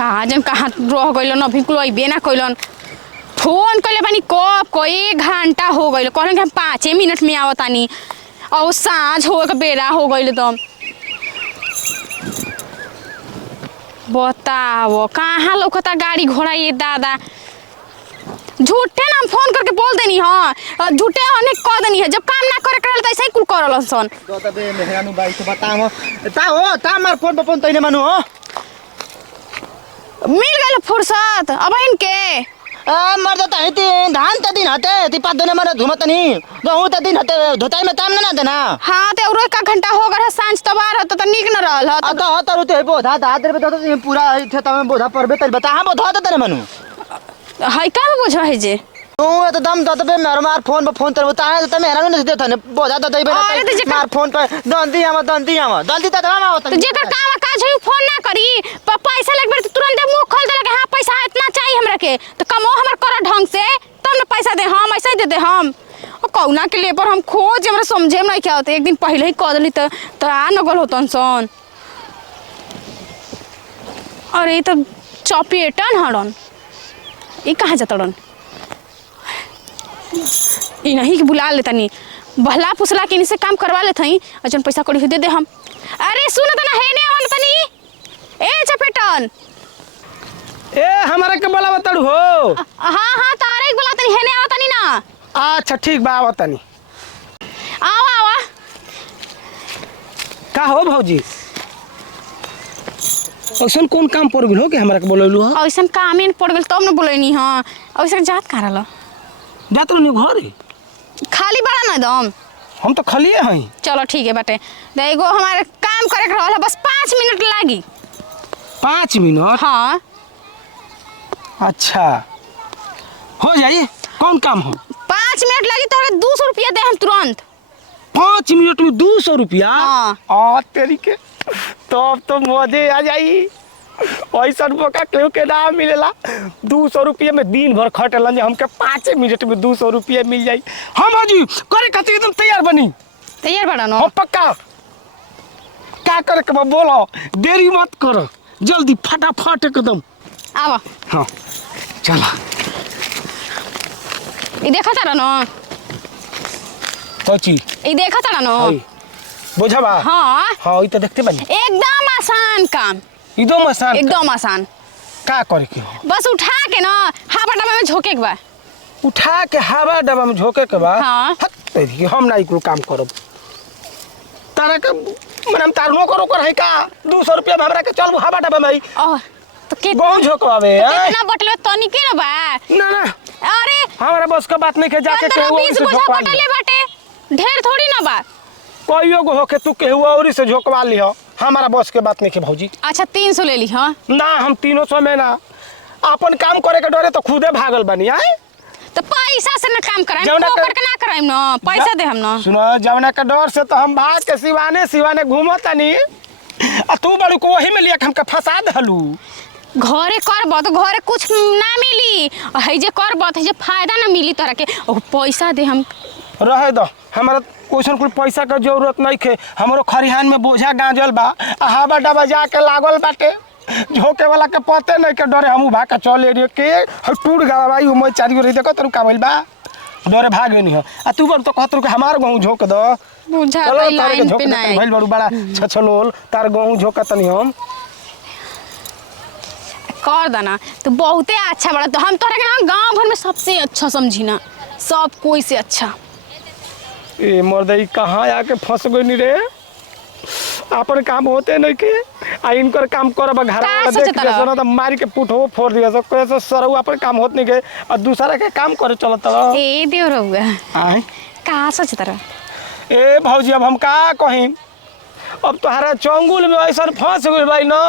कहाँ जन कहाँ रह गइलन अभी कुल अइबे ना कइलन। फोन कइले बानी कब को 1 घंटा हो गइल कहलन कि हम 5 मिनट में आवतानी और साँझ हो के बेरा हो गइल तो बताओ कहाँ लौकता गाड़ी घोड़ा ये दादा। झूठे ना हम फोन करके बोल देनी हाँ झूठे होने कह देनी है जब काम ना करे करल त ऐसे ही कुल करल सन। तो तबे मेहरानू बाई से बताओ ता हो ता मार फोन पर फोन तइने मानु हो मिल गइल फुर्सत अब इनके आ मर जाता है ती धान त दिन हते ती पात दोने मारे धुमत नहीं गहूं त दिन हते धोताई में काम ना देना। हाँ ते और 1 घंटा हो गए सांझ तबार होता तो निक न रहल आ तो तरु ते बोधा दाद रे बता तो पूरा खेत में बोधा परबे त बता हां बोधा त तने मानु है का बुझ है जे तू तो दम दत पे मेरे मार फोन पर फोन तर बता त मेहरानू ने दे थने बोधा त दई बे मार फोन पर दंदी आमा दंदी त दमा होता तो जेकर काम काज है फोन ना करी पैसा लग बेर तुरंत मुंह खोल दे के हां पैसा इतना चाहिए हमरा के तो कमो हमर कर ढंग से तब ना पैसा दे हम ऐसे ही दे हम और कौना के लेबर हम खोज हमरा समझे में नहीं क्या होते एक दिन पहले ही कह देली तो आ न गल होतन सन। अरे तो चॉपीटन हड़न ये कहाँ जातड़न ई नहीं कि बुला लेता नहीं बहला पुसला के इनसे काम करवा लेते हैं अजन पैसा कड़ी दे हम। अरे सुन तो ना है ने आवन तनी ए चपेटन ए हमारे के बोला बताड़ू हो। हाँ हाँ तारे एक बोला तनी है ने आवतनी ना। अच्छा ठीक बा आवतनी आवा आवा का हो भौजी ऐसा कौन काम पड़ गल हो कि हमरा के बोलैलू हो। ऐसा काम इन पड़ गल तब न बोलैनी हां ऐसा जात करा लो जात रहनी घरे खाली बड़ा ना दम हम तो खलिए हई। चलो ठीक है बेटे देखो हमारे काम करे के रहल बस 5 मिनट लागी। 5 मिनट हाँ अच्छा हो जाइए कौन काम हो। 5 मिनट लगी तो 200 रुपया दे हम तुरंत। 5 मिनट में 200 रुपया हाँ। तेरी के तब तो मजे आ जाई ऐसा मौका केहू के ना मिलेला 200 रुपये में दिन भर खटलन जे हमके 5 मिनट में 200 रुपये मिल जाई। हम हाजी करे खातिर एकदम तैयार बनी तैयार बड़ा नो हम पक्का क्या करे के बोलो देरी मत करो जल्दी फटाफट एकदम आवा। हाँ चला ई देखा तारा नो कोची ई देखा तारा नो बुझावा हाँ हाँ ई तो देखते बनी एकदम आसान काम एकदम आसान एकदम आसान का करे के हो बस उठा के ना हवा डब्बा में झोके के बा उठा के हवा डब्बा में झोके के बा। हाँ तेरी हम ना इकुल काम करब तारा के माने हम तार नौकर ओकर है का 200 रुपया में हमरा के चल हवा डब्बा में और तो बहुत झोकवावे कितना बटले तनी के ना बा ना ना अरे हमारा बस का बात नहीं के जाके केहू और 20 से बोझा झोकवा बटले लियो बाटे ढेर थोड़ी ना बा कोइयो गो होके तू केहू और से झोकवा लियो हमारा बस के बात नहीं के भौजी। अच्छा 300 ले ली हाँ ना हम 300 में ना अपन काम करे के डरे तो खुदे भागल बनी आए तो पैसा से ना काम कराएं जौना के- ठोकर के ना कराएं ना पैसा दे हम ना। सुनो जवना के डर से तो हम भाग के सिवाने घूमतनी आ तू बड़ू को वही में लिया के हमके फंसा दहलू। घरे करब तो घरे कुछ ना मिली है जे करब तो जे फायदा ना मिली तोरा के ओ पैसा दे हम रहे दो हमारा कोई कुछ पैसा के जरूरत नहीं खे हमरो खरिहान में बोझा गांजल बा आ हवा डबा जाके लागल बाटे झोके वाला के पते नहीं के डरे हम भाग के चले रे के टूट गवा भाई हम चारी गो रही देखो तू का भइल बा डरे भाग नहीं हो आ तू बड़ तो कहत के हमार गहूं झोक दो बुझा चलो तारे के लाइन झोक पे दे ना भइल बड़ू बड़ा छछलोल तार गहूं झोकतनी हम कर देना तो बहुते अच्छा बड़ा तो हम तोरा के ना गांव भर में सबसे अच्छा समझी ना सब कोई से अच्छा। ए मर्दई कहाँ आके फंस गई रे अपन काम होते नहीं के आ इनकर काम करब घर वाला देख के सोना तो मार के पुठो फोड़ दिया सब कैसे सरऊ अपन काम होत नहीं के और दूसरा के काम करे चलत रह ए देव रहुआ आए का सोचत रह ए भौजी अब हम का कहीं अब तोहरा चंगुल में ऐसा फंस गई भाई ना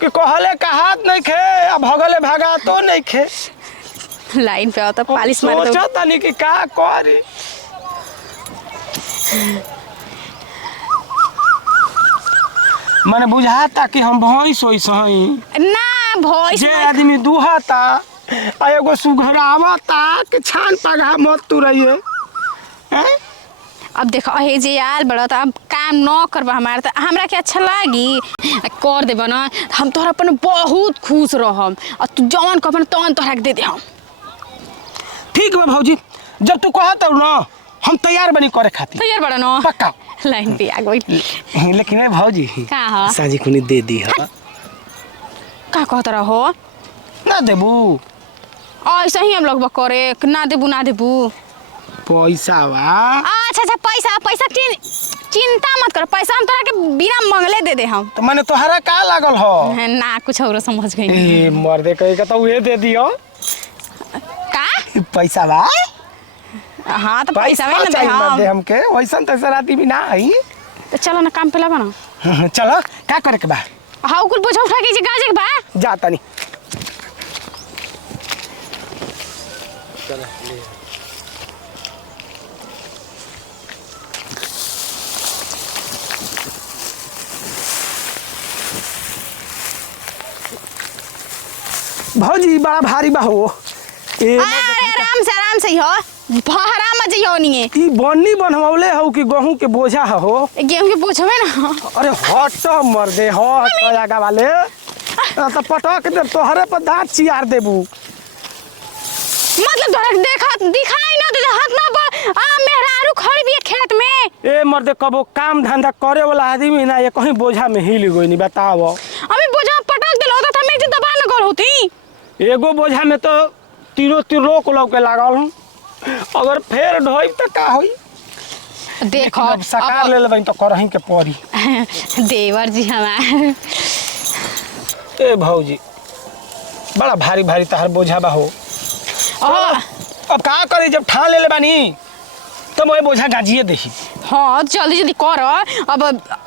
कि कहले का हाथ नहीं खे अब भगले भागा तो नहीं खे लाइन पे आता पालिश मार दो सोचा तनी कि का करी मने बुझाता कि हम भैंस होइस हई ना भॉइस जे आदमी दुहता आ एगो सुघरावता कि छान पगा मत तू रहिए हैं अब देखो हे जे आल बड़ा तो अब काम न करबा हमार तो हमरा के अच्छा लागी कर देबा ना हम तोहरा अपन बहुत खुश रहम और तू जवन कहबन तवन तोहरा के दे दे हम। ठीक बा भौजी, जब तू कहत हो ना हम तैयार बनी करे खातिर। तैयार बड़ा ना पक्का लाइन पे आ गई। लेकिन ए भौजी का ह साजी खुनी दे दी ह का कहत रहो ना देबू ऐसा ही हम लोग करे ना देबू ना देबू। पैसा बा अच्छा पैसा पैसा चिंता मत कर, पैसा हम तोरा के बिना मंगले दे दे हम। तो माने तोहरा का लागल हो ना कुछ और समझ गई ए मर्दे कहे के तो उहे दे दियो का पैसा बा। हाँ तो पैसा में ना दे चाहिए हम दे हमके वैसन तैसा राती भी ना आई। तो चलो ना काम पे लगा ना। चलो का करे के बा हाँ कुल बोझा उठा के गाजे के बा जा तनी। भौजी बड़ा भारी बा हो ए अरे आराम से ही हो भारा मत जइयो नहीं ई बन्नी बनवले हो कि गेहूं के बोझा हो। गेहूं के बोझ में ना अरे हट मर्दे हट आगा वाले तो पटक दे तोहरे पर दांत चियार देबू। मतलब तोरा देखा दिखाई ना दे हाथ ना मेहरारू खड़ी भी है खेत में। ए मर्दे कबो काम धंधा करे वाला आदमी ना ये कहीं बोझा में हिल गई नहीं बताओ। अभी बोझा पटक दिलो तो हमें जे दबा न कर होती। एगो बोझा में तो तीरो को लौके लागल हूं, अगर फेर ढोई तो का होई। देखो अब सकार ले लेबई तो करही के पड़ी। देवर जी हमार ए भौजी बड़ा भारी भारी तहर बोझा बा हो। अब का करे जब ठान ले ले बानी तो मैं बोझा गाजिए देखी। हाँ जल्दी जल्दी कर। अब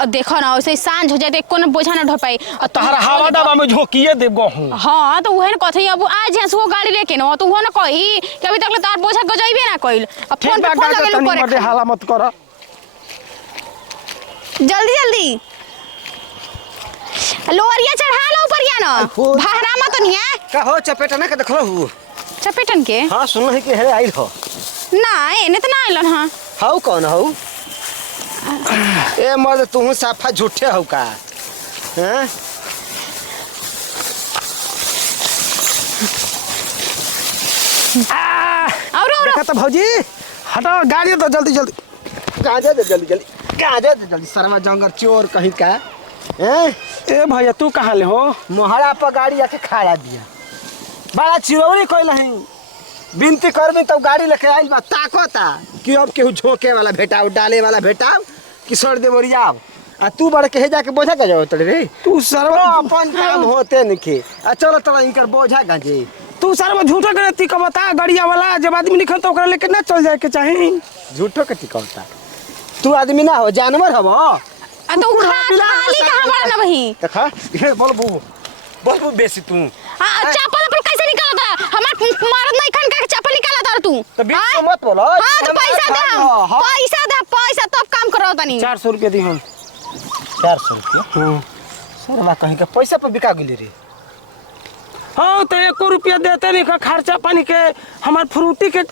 देखो ना वैसे सांझ हो जाए तो कोनो बोझा ना ढो पाई। तहरा हवा डबा में झोंकिए देब गहूं। हाँ तो वही ना कथई अब आज यहाँ से गाड़ी लेके ना तो वो ना कही कि अभी तक तार बोझा गजइबे ना कइल। अब फोन पे फोन लगेलू करे मर्दे हाला मत कर। जल्दी जल्दी लोरिया चढ़ा लो ऊपरिया ना भारा मत नहीं है का हो चपेटा ना के देखलो हु चपेटन के। हां सुन है कि हेरे आइल हो ना एने तो ना आइलन। हाँ हाउ कौन हो ए मर्द तू साफा झूठे हो का हैं और देखा तो भौजी हटो गाड़ी तो जल्दी जल्दी गाजा दे जल्दी सरवा जंगल चोर कहीं का हैं ए भैया तू कहाँ ले हो। मोहरा पर गाड़ी आके खड़ा दिया बड़ा चिरौरी कोई नहीं बिनती करबी तब गाड़ी लेके आइल बा ताकोता कि अब केहू झोंके वाला भेटाओ डाले वाला भेटाओ कि सर दे बोरियाओ आ तू बड़ के जा के बोझा का जाओ तड़े रे तू सरवा अपन काम होते नखे आ चलो तोरा इनकर बोझा गाजे तू सरवा झूठा करती का बता गड़िया वाला जब आदमी निकल तो ओकरा लेके ना चल जाए के चाहे। झूठो के टिकौता तू आदमी ना हो जानवर हो तो खाली कहां बड़ा ना वही देखा ये बोल बेसी तू चप्पल पर कैसे निकालता हमार मर्द नहीं खन का चप्पल निकालता तू तो बीच में मत बोलो। हां तो पैसा दे हम पैसा तब काम करो तनी 400 रुपया दी हम। 400 रुपया हां सरवा कहीं का पैसा पर बिका गेली रे। हाँ तो 1 रुपया देते नहीं का खर्चा पानी के हमार फ्रूटी के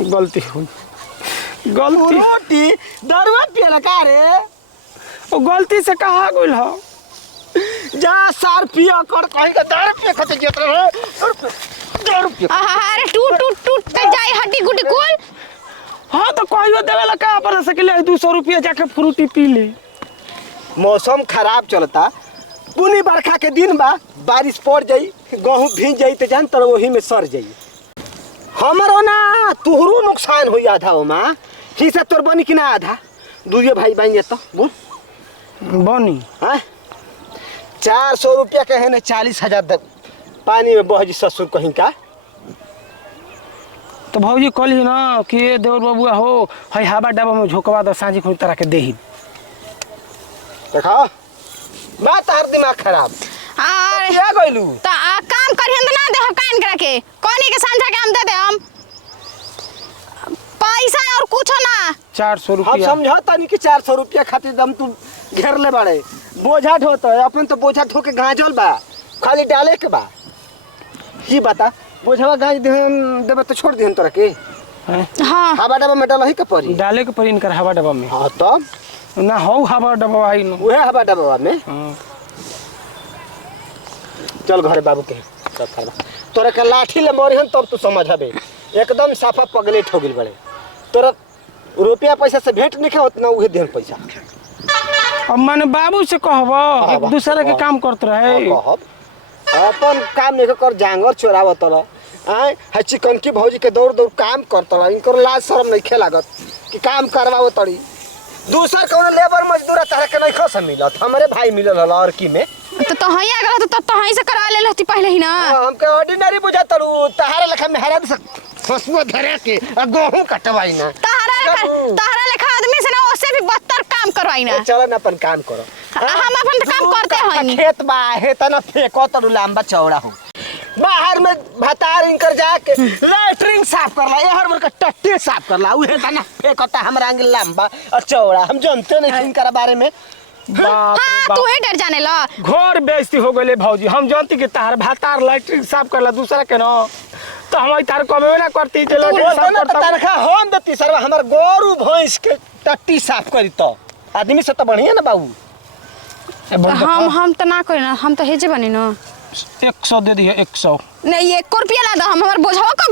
गलती हुई रोटी दरवा पियला का रे वो गलती से कहा गइल हो जा सार पिया कर कहीं का 10 रुपया खते जेत रे 10 रुपया अरे टूट पे जाए हड्डी गुड्डी कुल। हाँ तो कहियो देवेला का अपन से के लिए 200 रुपया जाके फ्रूटी पी ले। मौसम खराब चलता पुनी बरखा के दिन बा बारिश पड़ जाई गेहूं भीज जाई तो जान तर वही में सर जाई हमरो ना तोहरो नुकसान होई आधा ओमा हिस्सा तोर बनी कि ना आधा दुइये भाई बन जेतो बोल बनी हां 400 रुपया के है ना 40,000 पानी में बह जी ससुर कहीं का तो भौजी कहली ना कि ये देवर बबुआ हो हई हवा डब्बा में झोंकवा दो सांझी कोई तरह के देही देखा बात हर दिमाग खराब अरे क्या गइलू तो काम करियन तो ना दे हम कान करा के कोनी के सांझा के हम दे दे हम पैसा और कुछ ना 400 हम रुपया समझौता नहीं कि 400 रुपया खातिर दम तू घेर ले बाड़े बोझा ढोत है अपन तो बोझा ढो के गांजल बा खाली डाले के बा ही बता बोझवा गांज देबे तो छोड़ देहन तोरा के हैं? हाँ हवा डब्बा में डालही के पड़ी। डाले के पड़ी इनकर हवा डब्बा में। हाँ तब ना हो हवा डब्बा आई न। उहे हवा डब्बा में। हाँ। चल घरे बाबू के सब करवा। तोरा के लाठी ले मरिहन तब तू समझ हबे। एकदम साफा पगलेट हो गेल बड़े। तोरा रुपया पैसा से भेंट नहीं होत ना उहे देन पैसा। अब माने बाबू से कहबो एक दूसरे के काम करते रहे। कहब अपन काम नहीं कर जांगर चोरावत तोरा। आय है चिकन की भौजी के दौड़ दौड़ काम करतला। इनकर लाज शर्म नहीं खे लागत कि काम करवाओ तड़ी। दूसर कौन लेबर मजदूर तारे के नहीं खस मिलत। हमरे भाई मिलल हल और की में तो तहीं आ गल तो तहीं से करवा ले लेती पहले ही ना। हमके ऑर्डिनरी बुझा तड़ू। तहारे लेखा में हरा फसुआ धरे के गेहूं कटवाई ना। तहरा लेखा आदमी से ना उससे भी बदतर काम करवाई ना। चल ना अपन काम करो। हम अपन काम करते हैं। खेत बा हे तना फेंको तड़ू लंबा चौड़ा हो। बाहर में भतार इनकर जाके लैट्रिन साफ करला। ए हर का टट्टी साफ करला। उहे तना फेंकता हमरा आंगे लंबा और चौड़ा। हम जानते नहीं इनकर बारे में। बाप रे तू ही डर जाने ला। घोर बेइज्जती हो गइले भौजी। हम जानती कि तार भातार लैट्रिन साफ करला दूसरा के न तो हम तार कमेबे ना करती जे लैट्रिन साफ करता। तनखा हम देती सरवा हमर गोरू भैंस के टट्टी साफ करी तो आदमी से तो बढ़िया ना बाबू। हम तो ना करी ना। हम तो हेजे बनी ना। 100 दे दिए 100। नहीं 1 रुपया ना दो। हम हमार बोझवा का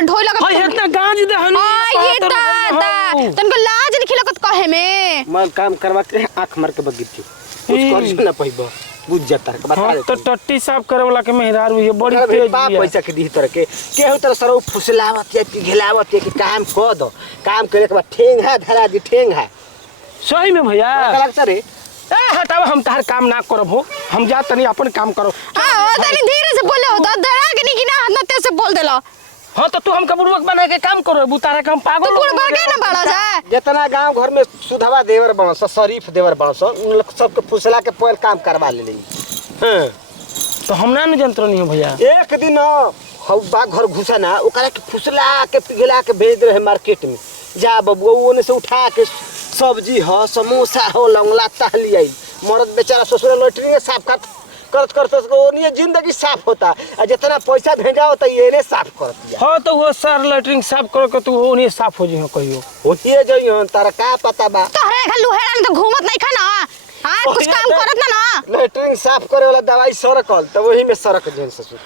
ढोई लगा। हां इतना गांज दे हनी। ये दादा तनको लाज नहीं खिलकत कहे में। मैं काम करवा के आंख मार के बगिती कुछ कर ना पइबो बुझ जाता है बता दे। तो टट्टी साफ करे वाला के मेहरार हुई बड़ी तेज बाप पैसा के दी तरह के केहू तरह सरो फुसलावत है कि घिलावत है कि काम कर दो। काम करे के बाद ठेंग है धरा दी ठेंग है। सही में भैया लगता रे ए हटाओ हम तार काम ना करब हो। हम जा तनी अपन काम करो। तनी धीरे से बोले हो तो डरा के नहीं कि ना न ते से बोल देला। हां तो तू हमके बुड़बक बना के काम करो। बुतारा के हम पागल तू बुड़बक के ना बड़ा जा। जितना गांव घर में सुधावा देवर बनस शरीफ देवर बनस उन लोग सबके फुसला के पहल काम करवा ले। हां तो हम ना जंत्र नहीं हो भैया। एक दिन हौबा घर घुसा ना ओकरा के फुसला के पिघला के भेज रहे मार्केट में। जा बबुआ ओने से उठा के सब्जी हो समोसा हो लंगला तहली आई। मर्द बेचारा ससुर लैट्रिन साफ करत करत ओनिए जिंदगी साफ होता। और जितना पैसा भेजा होता ये साफ करती है। हां तो वो सर लैट्रिन साफ करो के तू ओने साफ हो जी हो कहियो। होइए जइयो तारा का पता बा। तोहरे घर लुहेड़ा तो घूमत नहीं खा ना। हां कुछ काम करत ना। लैट्रिन साफ करे वाला दवाई सरकल तो वही में सरक जन ससुर।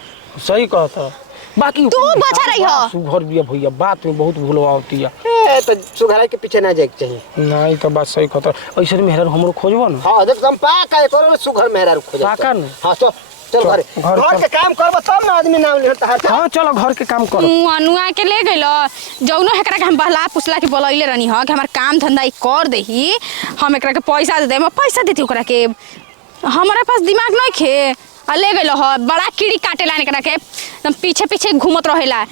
सही कहता। बाकी तू बचा रही हो। सुघर भी भैया बात में बहुत भूल होती है। ए तो सुघराई के पीछे ना जाए के चाहिए। नहीं तो बात सही कहता। ऐसे मेहरार हमरो खोजबो ना। हां एकदम पाका एक और सुघर मेहरा खोजे। पाका ना। हां तो चल घरे घर के काम करबो तब ना आदमी नाम लेत है। हां चलो घर के काम करो। अनुआ के ले गइलो जौनो एकरा के हम बहला पुसला के बोलैले रहनी ह कि हमर काम धंधा ई कर देही। हम एकरा के पैसा दे देम पैसा देती ओकरा के। हमारे पास दिमाग नहीं खे। ले गइलो ह बड़ा कीड़ी काटे लाने एकरा के पीछे पीछे घूमत रहेला।